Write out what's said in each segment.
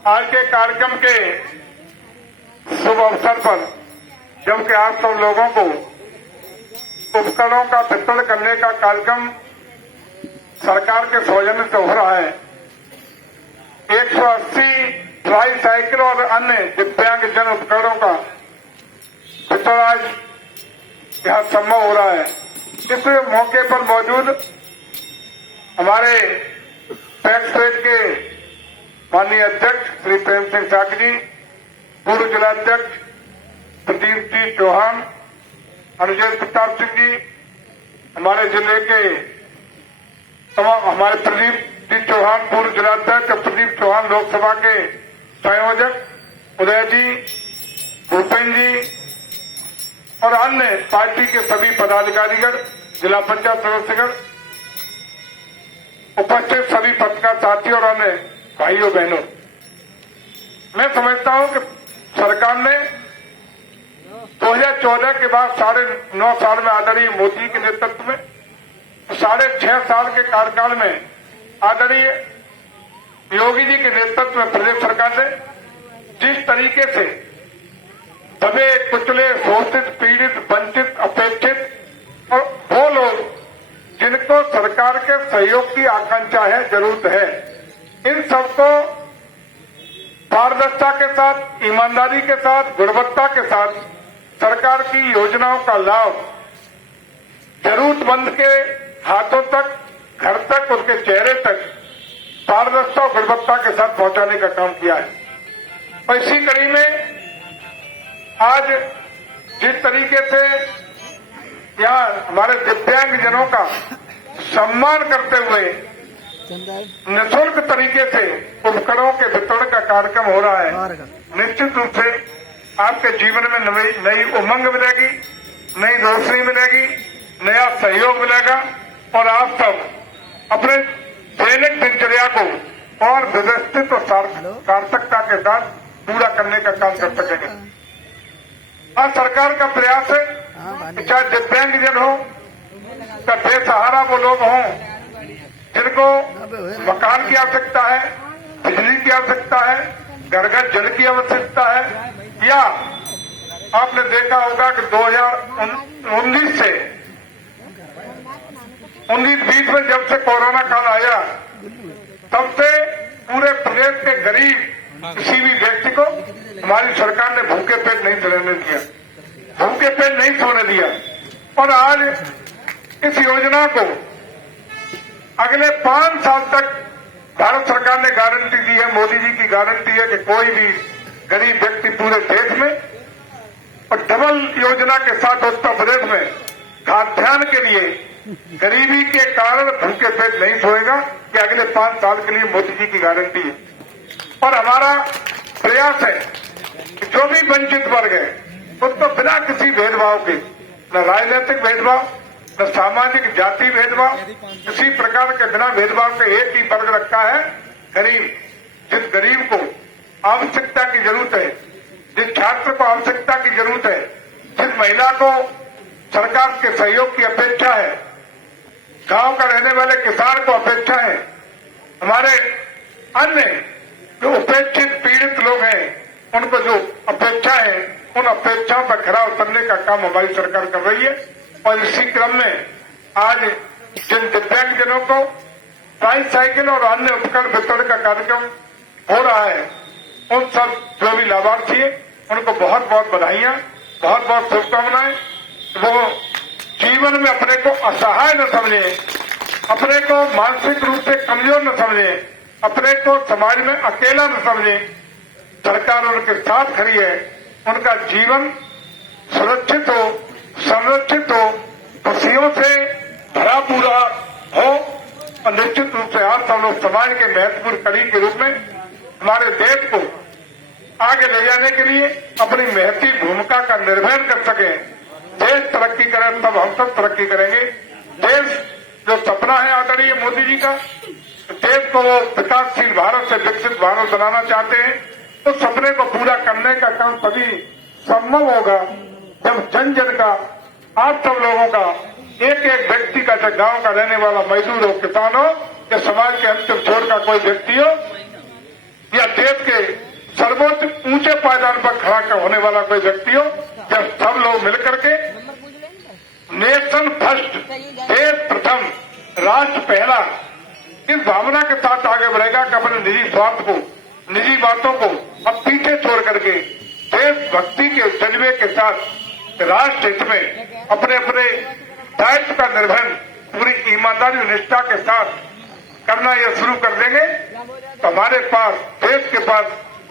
आज के कार्यक्रम के शुभ अवसर पर जबकि आप सब लोगों को उपकरणों का वितरण करने का कार्यक्रम सरकार के सौजन्य से हो रहा है। 180 ट्राईसाइकिल और अन्य दिव्यांग जन उपकरणों का वितरण आज यहाँ संभव हो रहा है। इस मौके पर मौजूद हमारे पैक्सपेट के माननीय अध्यक्ष श्री प्रेम सिंह साकी जी, पूर्व जिलाध्यक्ष प्रदीप जी चौहान, अनुजय प्रताप सिंह जी, हमारे जिले के हमारे प्रदीप जी चौहान पूर्व जिलाध्यक्ष, प्रदीप चौहान लोकसभा के संयोजक, उदय जी, भूपेन्द्र जी और अन्य पार्टी के सभी पदाधिकारीगण, जिला पंचायत सदस्यगण, उपस्थित सभी पत्रकार साथी और अन्य भाइयों बहनों, मैं समझता हूं कि सरकार ने 2014 के बाद 9.5 साल में आदरणीय मोदी के नेतृत्व में 6.5 साल के कार्यकाल में आदरणीय योगी जी के नेतृत्व में प्रदेश सरकार ने जिस तरीके से दबे कुचले शोषित पीड़ित वंचित अपेक्षित और वो लोग जिनको सरकार के सहयोग की आकांक्षा है, जरूरत है, इन सबको पारदर्शिता के साथ, ईमानदारी के साथ, गुणवत्ता के साथ सरकार की योजनाओं का लाभ जरूरतमंद के हाथों तक, घर तक, उनके चेहरे तक पारदर्शिता और गुणवत्ता के साथ पहुंचाने का काम किया है। और इसी कड़ी में आज जिस तरीके से यहाँ हमारे दिव्यांग जनों का सम्मान करते हुए निःशुल्क तरीके से उपकरणों के वितरण का कार्यक्रम हो रहा है, निश्चित रूप से आपके जीवन में नई उमंग मिलेगी, नई रोशनी मिलेगी, नया सहयोग मिलेगा और आप सब अपने दैनिक दिनचर्या को और व्यवस्थित और सार्थकता के साथ पूरा करने का काम कर सकेंगे। आज सरकार का प्रयास है, चाहे दिव्यांग जन हो, चाहे बेसहारा वो लोग हों जिनको मकान की आवश्यकता है, बिजली की आवश्यकता है, घर घर जल की आवश्यकता है, या आपने देखा होगा कि 2019 से 19-20 में जब से कोरोना काल आया तब से पूरे प्रदेश के गरीब किसी भी व्यक्ति को हमारी सरकार ने भूखे पेट नहीं रहने दिया, भूखे पेट नहीं सोने दिया। और आज इस योजना को अगले 5 साल तक भारत सरकार ने गारंटी दी है, मोदी जी की गारंटी है कि कोई भी गरीब व्यक्ति पूरे देश में और डबल योजना के साथ उत्तर प्रदेश में खाद्यान्न के लिए गरीबी के कारण भूखे पेट नहीं सोएगा, कि अगले 5 साल के लिए मोदी जी की गारंटी है। और हमारा प्रयास है कि जो भी वंचित वर्ग है उसको बिना किसी भेदभाव के, न राजनीतिक भेदभाव, न सामाजिक जाति भेदभाव, किसी प्रकार के बिना भेदभाव के एक ही वर्ग रखा है, गरीब। जिस गरीब को आवश्यकता की जरूरत है, जिस छात्र को आवश्यकता की जरूरत है, जिस महिला को सरकार के सहयोग की अपेक्षा है, गांव का रहने वाले किसान को अपेक्षा है, हमारे अन्य जो उपेक्षित पीड़ित लोग हैं उनको जो अपेक्षा है, उन अपेक्षाओं पर खरा उतरने का काम हमारी सरकार कर रही है। और इसी क्रम में आज जिन दिव्यांगजनों को ट्राईसाइकिल और अन्य उपकरण वितरण का कार्यक्रम हो रहा है, उन सब जो भी लाभार्थी है उनको बहुत बहुत बधाइयां, बहुत बहुत शुभकामनाएं। वो जीवन में अपने को असहाय न समझे, अपने को मानसिक रूप से कमजोर न समझे, अपने को समाज में अकेला न समझे। सरकार उनके साथ खड़ी है, उनका जीवन सुरक्षित हो, संरक्षित हो, खुशियों से भरा पूरा हो। और निश्चित रूप से आप सब लोग समाज के महत्वपूर्ण कड़ी के रूप में हमारे देश को आगे ले जाने के लिए अपनी महती भूमिका का निर्वहन कर सके। देश तरक्की करे तब हम सब तरक्की करेंगे। देश जो सपना है आदरणीय मोदी जी का, देश को वो विकासशील भारत से विकसित भारत बनाना चाहते हैं, तो सपने को पूरा करने का काम तभी संभव होगा जब जन जन का, आप सब लोगों का, एक एक व्यक्ति का, चाहे गांव का रहने वाला मजदूर हो, किसान हो या समाज के अंतिम छोर का कोई व्यक्ति हो, या देश के सर्वोच्च ऊंचे पायदान पर खड़ा होने वाला कोई व्यक्ति हो, जब सब लोग मिलकर के नेशन फर्स्ट, देश प्रथम, राष्ट्र पहला, इस भावना के साथ आगे बढ़ेगा कि अपने निजी स्वार्थ को, निजी बातों को अब पीछे छोड़ करके देशभक्ति के जज्बे के साथ राष्ट्र हित में अपने अपने दायित्व का निर्वहन पूरी ईमानदारी और निष्ठा के साथ करना यह शुरू कर देंगे तो हमारे पास, देश के पास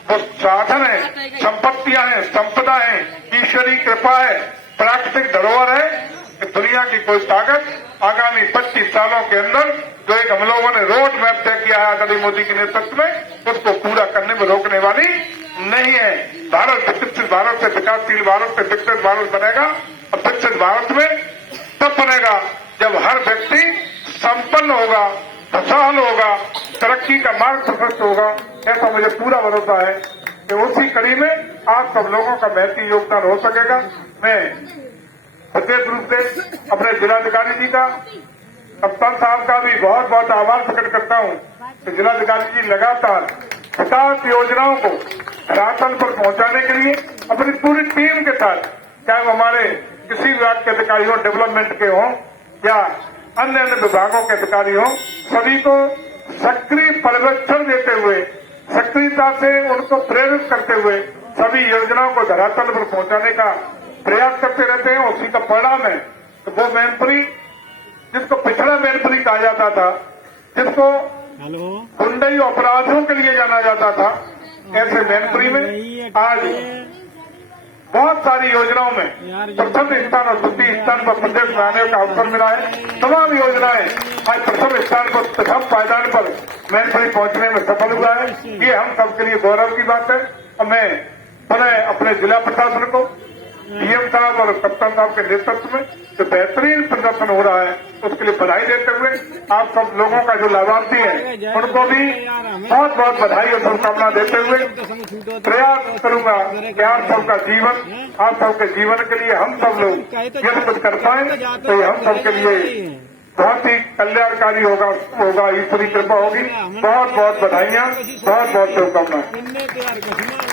वो साधन है, संपत्तियां हैं, संपदा है, ईश्वरीय कृपा है, प्राकृतिक धरोहर है कि दुनिया की कोई ताकत आगामी 25 सालों के अंदर जो एक हम लोगों ने रोड मैप तय किया है आदरणीय मोदी के नेतृत्व में, उसको पूरा करने में रोकने वाली नहीं है। भारत विकसित भारत से विकासशील भारत से विकसित भारत बनेगा, और विकसित भारत में तब बनेगा जब हर व्यक्ति संपन्न होगा, खुशहाल होगा, तरक्की का मार्ग प्रशस्त होगा। ऐसा मुझे पूरा भरोसा है कि उसी कड़ी में आप सब लोगों का महत्वपूर्ण योगदान हो सकेगा। मैं विशेष रूप से अपने जिलाधिकारी जी का, कप्तान साहब का भी बहुत बहुत आभार प्रकट करता हूं कि जिलाधिकारी जी लगातार विकास योजनाओं को धरातल पर पहुंचाने के लिए अपनी पूरी टीम के साथ, चाहे वो हमारे किसी विभाग के अधिकारी हो, डेवलपमेंट के हों या अन्य अन्य विभागों के अधिकारी हों, सभी को सक्रिय पर्यवेक्षण देते हुए, सक्रियता से उनको प्रेरित करते हुए सभी योजनाओं को धरातल पर पहुंचाने का प्रयास करते रहते हैं। उसी का परिणाम है तो वो मैनपुरी, जिसको पिछड़ा मैनपुरी कहा जाता था, जिसको गुंडई अपराधों के लिए जाना जाता था, ऐसे मैनपुरी में आज बहुत सारी योजनाओं में प्रथम स्थान और द्वितीय स्थान पर प्रदेश में आने का अवसर मिला है। तमाम योजनाएं आज प्रथम स्थान पर, प्रथम पायदान पर मैनपुरी पहुंचने में सफल हुआ है। ये हम सबके लिए गौरव की बात है और मैं पुनः अपने जिला प्रशासन को, डीएम साहब और कप्तान साहब के नेतृत्व में जो बेहतरीन प्रदर्शन हो रहा है उसके लिए बधाई देते हुए आप सब लोगों का जो लाभार्थी है उनको भी बहुत बहुत बधाई और शुभकामना देते हुए प्रयास करूंगा कि आप सबका जीवन, आप सबके जीवन के लिए हम सब लोग यदि कुछ कर पाए तो ये हम सबके लिए बहुत ही कल्याणकारी होगा, ईश्वरी कृपा होगी। बहुत बहुत बधाइयां, बहुत बहुत शुभकामनाएं।